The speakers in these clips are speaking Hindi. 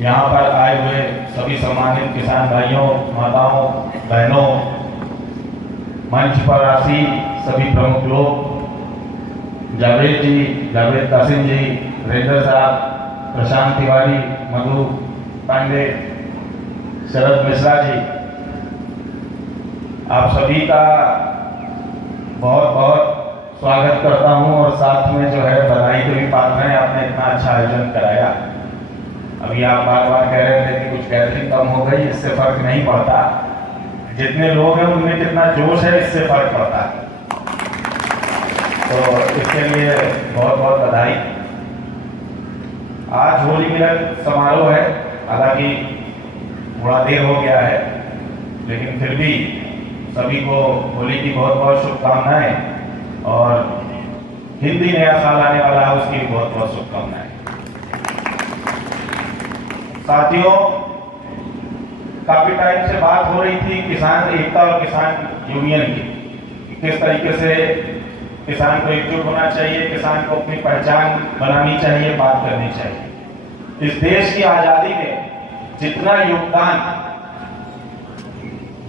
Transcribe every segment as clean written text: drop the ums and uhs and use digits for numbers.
यहाँ पर आए हुए सभी सम्मानित किसान भाइयों, माताओं, बहनों, मंच पर आसीन सभी प्रमुख लोग, जावेद जी, जावेद कासिम जी, रेंद्र साहब, प्रशांत तिवारी, मधु पांडे, शरद मिश्रा जी, आप सभी का बहुत बहुत स्वागत करता हूं और साथ में जो है बधाई के भी पात्र हैं, आपने इतना अच्छा आयोजन कराया। अभी आप बार बार कह रहे थे कि कुछ गैदरिंग कम हो गई, इससे फर्क नहीं पड़ता। जितने लोग हैं उनमें कितना जोश है, इससे फर्क पड़ता है। तो इसके लिए बहुत बहुत बधाई। आज होली मिलन समारोह है, हालांकि थोड़ा देर हो गया है, लेकिन फिर भी सभी को होली की बहुत बहुत शुभकामनाएं और हिंदी नया साल आने वाला है उसकी बहुत बहुत शुभकामनाएं। साथियों, काफी टाइम से बात हो रही थी किसान एकता और किसान यूनियन की, किस तरीके से किसान को एकजुट होना चाहिए, किसान को अपनी पहचान बनानी चाहिए, बात करनी चाहिए। इस देश की आजादी में जितना योगदान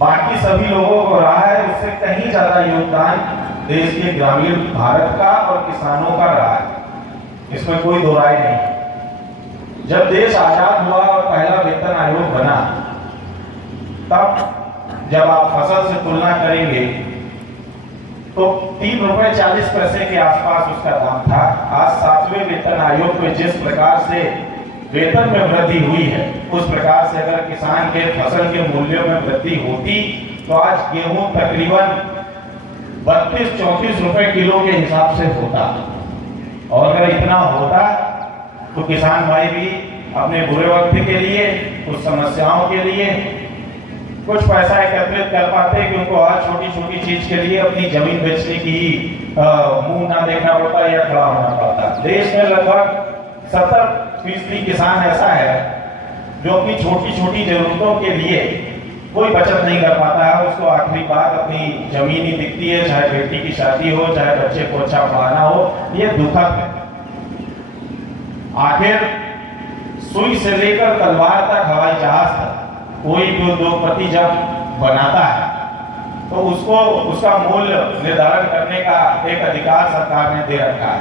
बाकी सभी लोगों को रहा है, उससे कहीं ज्यादा योगदान देश के ग्रामीण भारत का और किसानों का रहा है, इसमें कोई दो राय नहीं। जब देश आजाद हुआ और पहला वेतन आयोग बना, तब जब आप फसल से तुलना करेंगे तो ₹3.40 के आसपास उसका दाम था। आज 7वें वेतन आयोग में जिस प्रकार से वेतन में वृद्धि हुई है, उस प्रकार से अगर किसान के फसल के मूल्यों में वृद्धि होती तो आज गेहूं तकरीबन 32-34 रुपए किलो के हिसाब से होता। और अगर इतना होता तो किसान भाई भी अपने बुरे वक्त के लिए, कुछ समस्याओं के लिए कुछ पैसा एकत्रित कर पाते कि उनको हर छोटी छोटी चीज के लिए अपनी जमीन बेचने की मुंह ना देखना पड़ता या खड़ा होना पड़ता। देश में लगभग 70% किसान ऐसा है जो अपनी छोटी छोटी जरूरतों के लिए कोई बचत नहीं कर पाता है। उसको आखिरी बात अपनी जमीन ही दिखती है, चाहे बेटी की शादी हो, चाहे बच्चे को अच्छा पढ़ाना हो। ये दुखद है। आखिर सुई से लेकर तलवार तक, हवाई जहाज तक कोई भी उद्योगपति जब बनाता है तो उसको उसका मूल्य निर्धारण करने का एक अधिकार सरकार ने दे रखा है,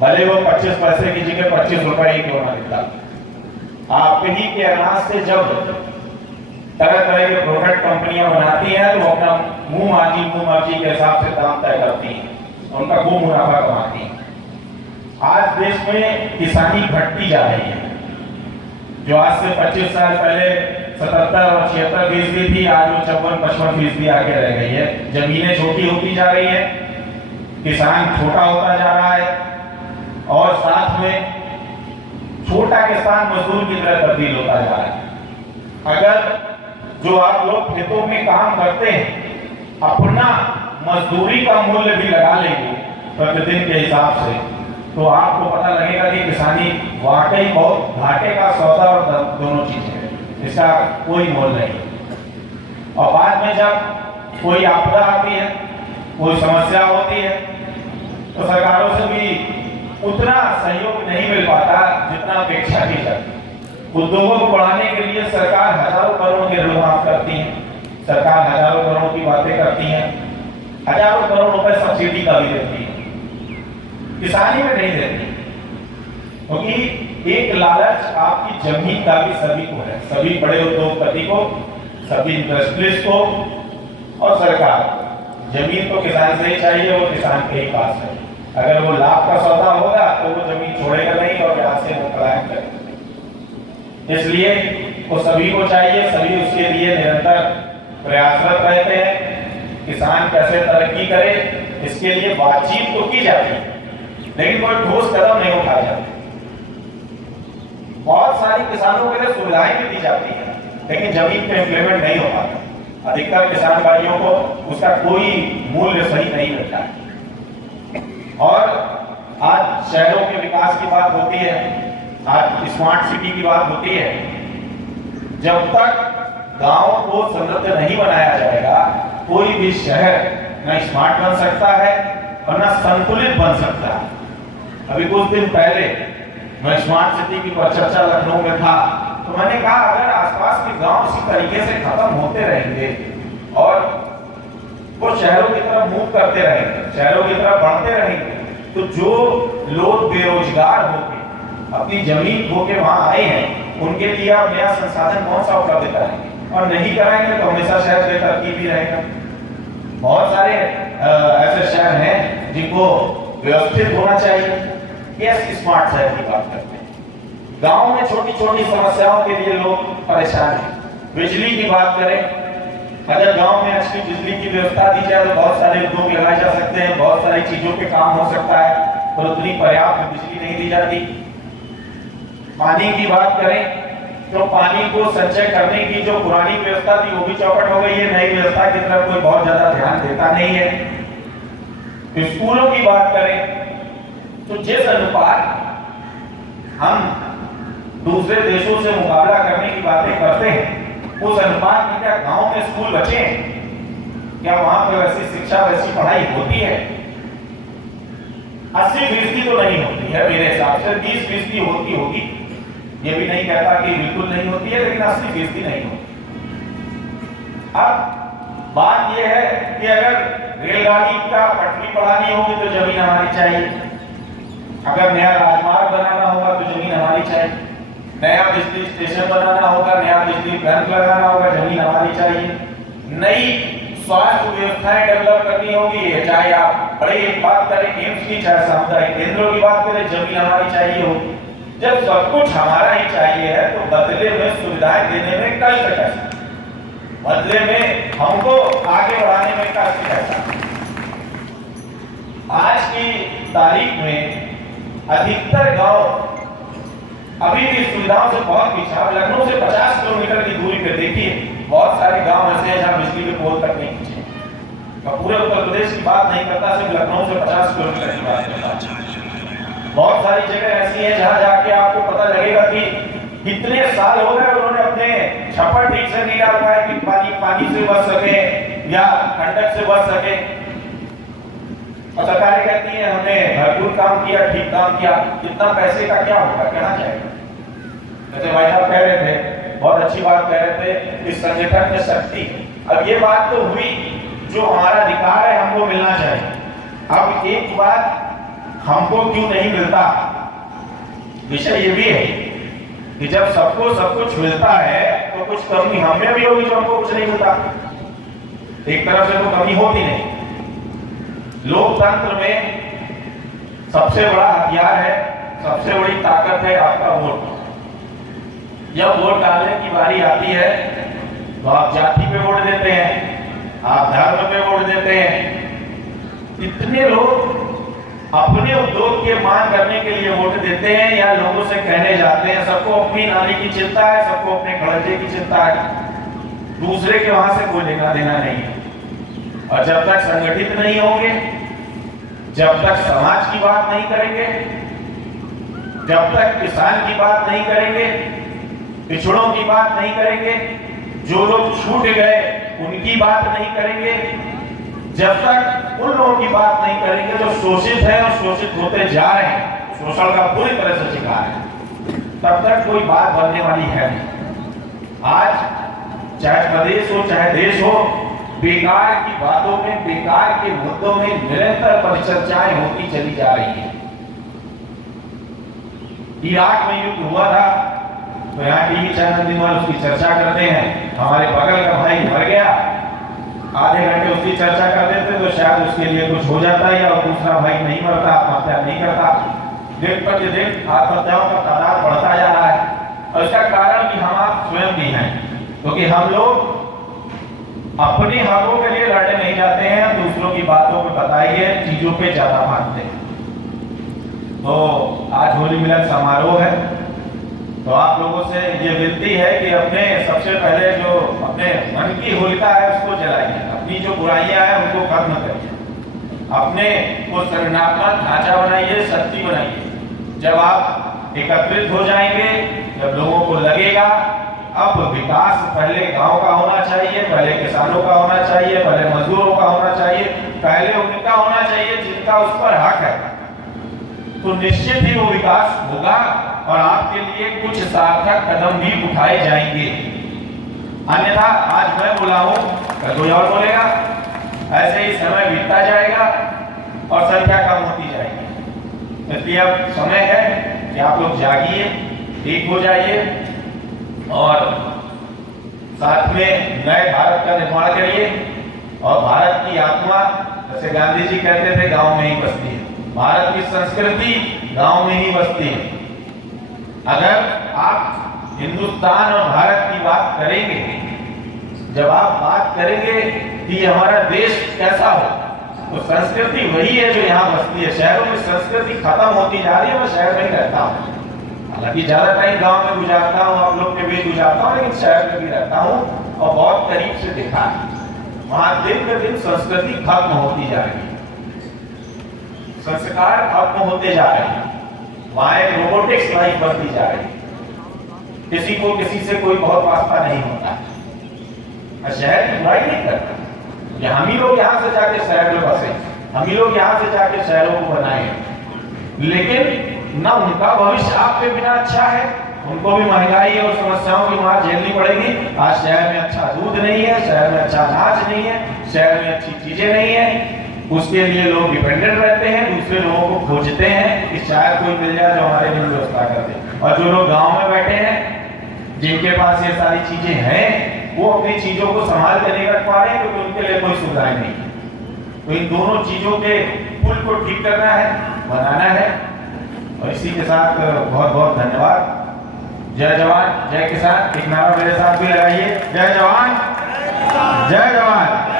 भले वो 25 पैसे की जगह 25 रुपए ही क्यों ना देता। आप ही के अनाज से जब तरह तरह के प्रोडक्ट कंपनियां बनाती हैं तो अपना मुंह मांझी के हिसाब से दाम तय करती हैं, उनका खूब मुनाफा कमाती हैं। आज देश में किसानी घटती जा रही है, जो आज से 25 साल पहले 77 और 76% थी, आज वो 54-55% आगे रह गई है। जमीनें छोटी होती जा रही है, किसान छोटा होता जा रहा है और साथ में छोटा किसान मजदूर की तरह तब्दील होता जा रहा है। अगर जो आप लोग खेतों में काम करते हैं अपना मजदूरी का मूल्य भी लगा लेंगे प्रतिदिन के हिसाब से, तो आपको पता लगेगा कि किसानी वाकई बहुत घाटे का सौदा और दोनों चीजें हैं, इसका कोई मोल नहीं। और बाद में जब कोई आपदा आती है, कोई समस्या होती है, तो सरकारों से भी उतना सहयोग नहीं मिल पाता जितना अपेक्षा की जाती। उद्योगों को बढ़ाने के लिए सरकार हजारों करोड़ के ऋण माफ करती है, सरकार हजारों करोड़ की बातें करती है, हजारों करोड़ रुपए सब्सिडी का भी देती है, किसानी में नहीं देती, क्योंकि एक लालच आपकी जमीन का भी सभी को है, सभी बड़े उद्योगपति को, सभी इंडस्ट्रीज को और सरकार। जमीन तो किसान से ही चाहिए, वो किसान के ही पास है। अगर वो लाभ का सौदा होगा तो वो जमीन छोड़ेगा नहीं और यहाँ से वो पलायन करेगा। इसलिए वो सभी को चाहिए, सभी उसके लिए निरंतर प्रयासरत रहते हैं। किसान कैसे तरक्की करे इसके लिए बातचीत तो की जाती है, लेकिन कोई ठोस कदम नहीं उठाया जाता। बहुत सारी किसानों के लिए सुविधाएं भी दी जाती है, लेकिन जमीन पे इंप्लीमेंट नहीं हो पाता। अधिकतर किसान भाइयों को उसका कोई मूल्य सही नहीं मिलता है। और आज शहरों के विकास की बात होती है, आज स्मार्ट सिटी की बात होती है। जब तक गांव को समृद्ध नहीं बनाया जाएगा, कोई भी शहर न स्मार्ट बन सकता है और न संतुलित बन सकता है। अभी कुछ दिन पहले मैं स्मार्ट सिटी की चर्चा लखनऊ में था, तो मैंने कहा अगर आसपास के गांव इसी तरीके से खत्म होते रहेंगे और वो शहरों की तरफ मूव करते रहेंगे, शहरों की तरफ बढ़ते रहेंगे, तो जो लोग बेरोजगार होके अपनी जमीन होके वहां आए हैं उनके लिए आप नया संसाधन कौन सा उपलब्ध कराएंगे? और नहीं कराएंगे तो हमेशा शहर बेतरतीब ही रहेगा। बहुत सारे ऐसे शहर हैं जिनको व्यवस्थित होना चाहिए। यस, स्मार्ट शहर की बात करते हैं। गांव में छोटी छोटी समस्याओं के लिए लोग परेशान हैं। बिजली की बात करें, अगर गांव में अच्छी बिजली की व्यवस्था दी जाए तो बहुत सारे उद्योग लगाए जा सकते हैं, बहुत सारी चीजों पे काम हो सकता है, पर उतनी पर्याप्त बिजली नहीं दी जाती। पानी की बात करें तो पानी को संचय करने की जो पुरानी व्यवस्था थी वो भी चौपट हो गई है, नई व्यवस्था की तरफ कोई बहुत ज्यादा ध्यान देता नहीं है। स्कूलों की बात करें तो जिस अनुपात हम दूसरे देशों से मुकाबला करने की बातें करते हैं उस अनुपात में क्या गांव में स्कूल बचे हैं? क्या वहां पर वैसी शिक्षा, वैसी पढ़ाई होती है? 80% तो नहीं होती है मेरे हिसाब से, 20% होती होगी। ये भी नहीं कहता कि बिल्कुल नहीं होती है, लेकिन 80% नहीं होती। अब बात यह है कि अगर रेलगाड़ी का पटरी बढ़ानी होगी तो जमीन हमारी चाहिए, अगर नया राजमार्ग बनाना होगा तो जमीन हमारी चाहिए, नया बिजली स्टेशन बनाना होगा, नया बिजली प्लांट लगाना होगा, जमीन हमारी चाहिए, नई स्वास्थ्य व्यवस्थाएं डेवलप करनी होगी, चाहे आप बड़े बात करें एम्स की, चाहे सामुदायिक केंद्रों की बात करें, जमीन हमारी चाहिए होगी। जब सब कुछ हमारा ही चाहिए है तो बदले में सुविधाएं देने में कष्ट कैसा, बदले में हमको आगे बढ़ाने में कष्ट कैसा? आज की तारीख में अधिकतर गांव अभी भी सुविधाओं से बहुत पीछा। लखनऊ से 50 किलोमीटर की दूरी पे देखिए बहुत सारे गांव ऐसे हैं जहां बिजली के पोल तक नहीं पहुंचे। मैं पूरे उत्तर प्रदेश की बात नहीं करता, सिर्फ लखनऊ से 50 किलोमीटर की बात करता। बहुत सारी जगह ऐसी हैं जहां जाके आपको पता लगेगा कि कितने साल हो गए उन्होंने अपने छप्पर ठीक से नहीं डाल पाए कि पानी से बच सके या ठंडक से बच सके। और सरकारें कहती है हमने भरपूर काम किया, ठीक काम किया, कितना पैसे का क्या होगा, कहना चाहिए। जैसे भाई साहब कह रहे थे, बहुत अच्छी बात कह रहे थे, इस संगठन में शक्ति। अब ये बात तो हुई जो हमारा अधिकार है हमको मिलना चाहिए। अब एक बात हमको क्यों नहीं मिलता, विषय ये भी है कि जब सबको सब कुछ मिलता है तो कुछ कमी हमें भी होगी जो हमको कुछ नहीं मिलता। एक तरफ से तो कमी होती नहीं। लोकतंत्र में सबसे बड़ा हथियार है, सबसे बड़ी ताकत है आपका वोट। जब वोट डालने की बारी आती है तो आप जाति पे वोट देते हैं, आप धर्म पे वोट देते हैं। इतने लोग अपने उद्योग के मान करने के लिए वोट देते हैं या लोगों से कहने जाते हैं। सबको अपनी नाली की चिंता है, सबको अपने खर्चे की चिंता है, दूसरे के वहां से कोई लेना देना नहीं है। और जब तक संगठित नहीं होंगे, जब तक समाज की बात नहीं करेंगे, जब तक किसान की बात नहीं करेंगे, पिछड़ों की बात नहीं करेंगे, जो लोग छूट गए उनकी बात नहीं करेंगे, जब तक उन लोगों की बात नहीं करेंगे जो शोषित है और शोषित होते जा रहे हैं, शोषण का पूरी तरह से शिकार है, तब तक कोई बात बनने वाली है नहीं। आज चाहे प्रदेश हो चाहे देश हो, बेकार की बातों में, बेकार के मुद्दों में निरंतर परिचर्चाएं होती चली जा रही है। इराक में युद्ध हुआ था तो यहाँ टीवी चैनल दिन भर उसकी चर्चा करते हैं। हमारे बगल का भाई मर गया, आधे घंटे उसकी चर्चा कर देते तो शायद उसके लिए कुछ हो जाता है, या दूसरा भाई नहीं मरता, आत्महत्या नहीं करता। दिन प्रतिदिन आत्महत्याओं का तादाद बढ़ता जा रहा है और इसका कारण भी हम आप स्वयं भी हैं, क्योंकि हम लोग अपने हकों के लिए लड़ने नहीं जाते हैं, दूसरों की बातों पे बताइए, चीजों पे ज्यादा मानते हैं। तो आज होली मिलन समारोह है, तो आप लोगों से ये विनती है कि अपने सबसे पहले जो अपने मन की होलिका है उसको जलाइए, अपनी जो बुराइयां हैं उनको खत्म करिए, अपने को संगठनात्मक ढांचा बनाइए, शक्ति बनाइए। जब आप एकत्रित हो जाएंगे, जब लोगों को लगेगा अब विकास पहले गांव का होना चाहिए, पहले किसानों का होना चाहिए, पहले मजदूरों का होना चाहिए, पहले उनका होना चाहिए जिनका उस पर हक है, तो निश्चित ही वो विकास होगा और आपके लिए कुछ सार्थक कदम भी उठाए जाएंगे। अन्यथा आज मैं बोला हूं, कल कोई और बोलेगा, ऐसे ही समय बीतता जाएगा और संख्या कम होती जाएगी। इसलिए अब समय है कि आप लोग जागिए, ठीक हो जाइए और साथ में नए भारत का निर्माण करिए। और भारत की आत्मा, जैसे गांधी जी कहते थे, गांव में ही बसती है। भारत की संस्कृति गांव में ही बसती है। अगर आप हिंदुस्तान और भारत की बात करेंगे, जब आप बात करेंगे कि हमारा देश कैसा हो, तो संस्कृति वही है जो यहाँ बसती है। शहरों में संस्कृति खत्म होती जा रही है। मैं शहर में ही रहता हूँ, हालांकि ज्यादा टाइम गांव में गुजारता हूँ, आप लोग के बीच गुजारता हूँ, लेकिन शहर में भी रहता हूँ और बहुत करीब से देखा है। वहां दिन ब दिन संस्कृति खत्म होती जा रही है, संस्कार खत्म होते जा रहे हैं। वहां एक रोबोटिक्स लाइफ बनती जा रही है। किसी को किसी से कोई बहुत वास्ता नहीं होता। शहर की बुराई नहीं करता, हम ही लोग यहाँ से जाके शहर में बसे, हम ही लोग यहाँ से जाके शहरों को बनाए, लेकिन ना उनका भविष्य आपके बिना अच्छा है। उनको भी महंगाई और समस्याओं की मार झेलनी पड़ेगी। आज शहर में अच्छा दूध नहीं है, शहर में अच्छा अनाज नहीं है, शहर में अच्छी चीजें नहीं है। उसके लिए लोग डिपेंडेंट रहते हैं, दूसरे लोगों को खोजते हैं कि शायद कोई मिल जाए जो हमारे लिए व्यवस्था कर दे। और जो लोग गांव में बैठे हैं, जिनके पास ये सारी चीजें हैं, वो अपनी चीजों को संभाल कर नहीं रख पा रहे हैं क्योंकि उनके लिए कोई सुविधाएं नहीं है। तो इन दोनों चीजों के पुल को ठीक करना है, बनाना है। और इसी के साथ बहुत बहुत धन्यवाद। जय जवान जय किसान। एक नारा मेरे साथ भी लगाइए, जय जवान जय जवान।